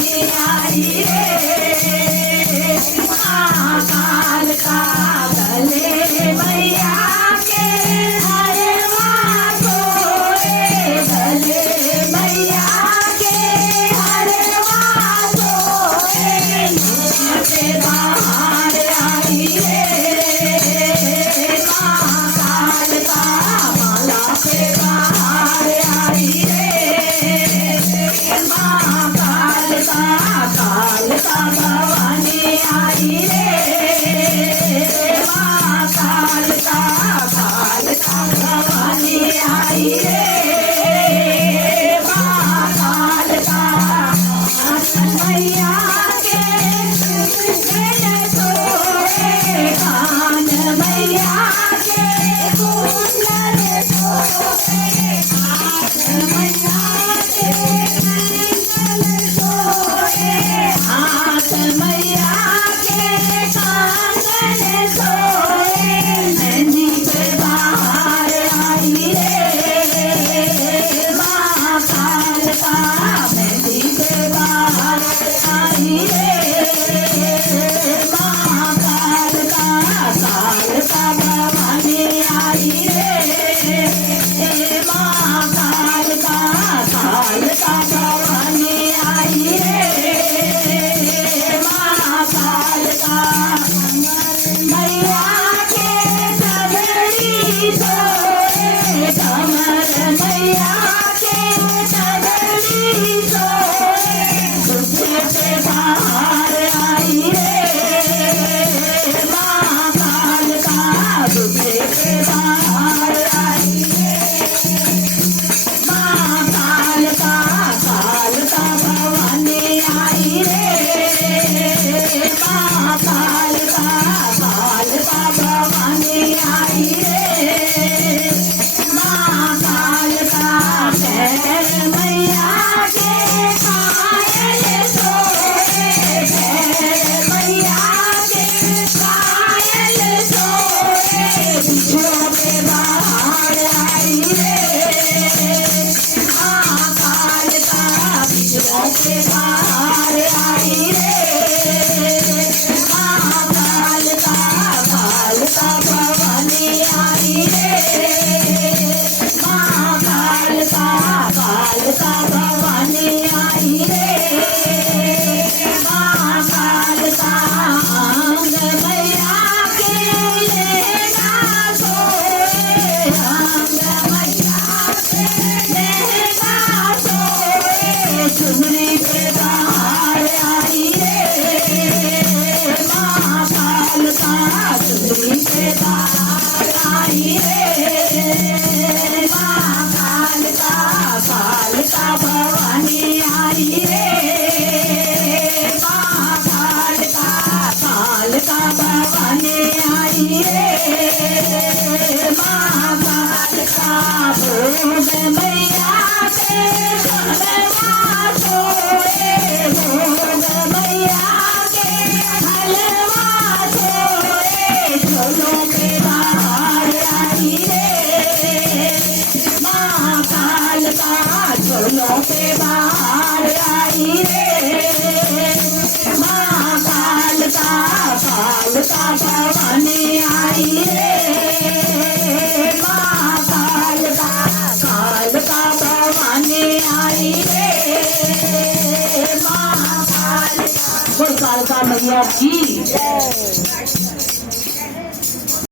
भवानी आई रे। महाकाल का गले मैया के हरवा सोए, गले मैया के हरवा सोए। मुँह से बाहर आई रे, महाकाल का माला से बाहर आई रे। महाकाल का काल का भवानी आई रे। महाकाल का काल का भवानी आई रे। महाकाल का मैया के सोए, कान मैया के कुंडल सोए, हाथ मैया के कुंडल सोए, हाथ मैया के कांगन सोए। नंदी पे बाहर आई रे, महाकाल का नंदी पे बाहर आई रे। महाकाल का काल का भवानी आई रे। महाकाल का काल का भवानी आई रे। महाकाल का मैया के सगड़ी सोए, कमर मैया के सगड़ी सोए। दूसरे से बाहर आई रे, महाकाल का दूसरे से बाहर आई रे। महाकाल का काल का भवानी आई रे। महाकाल का काल का भवानी आई रे। महाकाल का पैर मैया के पायल सोए, पैर मैया के पायल सोए। बिछड़ों के बाहर आई रे, महाकाल का बिछड़ों के बाहर आई रे। महाकाल का काल का भवानी आई रे। महाकाल का काल का भवानी आई रे। महाकाल का अंग मैया के लेगा सोए, अंग मैया के लेगा सोए। चुनरी पे बाहर आई रे, महाकाल का चुनरी पे बाहर आई रे। महाकाल का काल का भवानी आई रे। महाकाल का काल का भवानी आई रे। महाकाल का भोग मैया के हलवा सोए, भोग मैया के हलवा सोए। झोलों के बाहर आई रे, महाकाल का झोलों के बाहर आई रे। महाकाल का काल का भवानी आई रे। महाकाल का काल का भवानी आई रे। महाकाल का काल का मैया की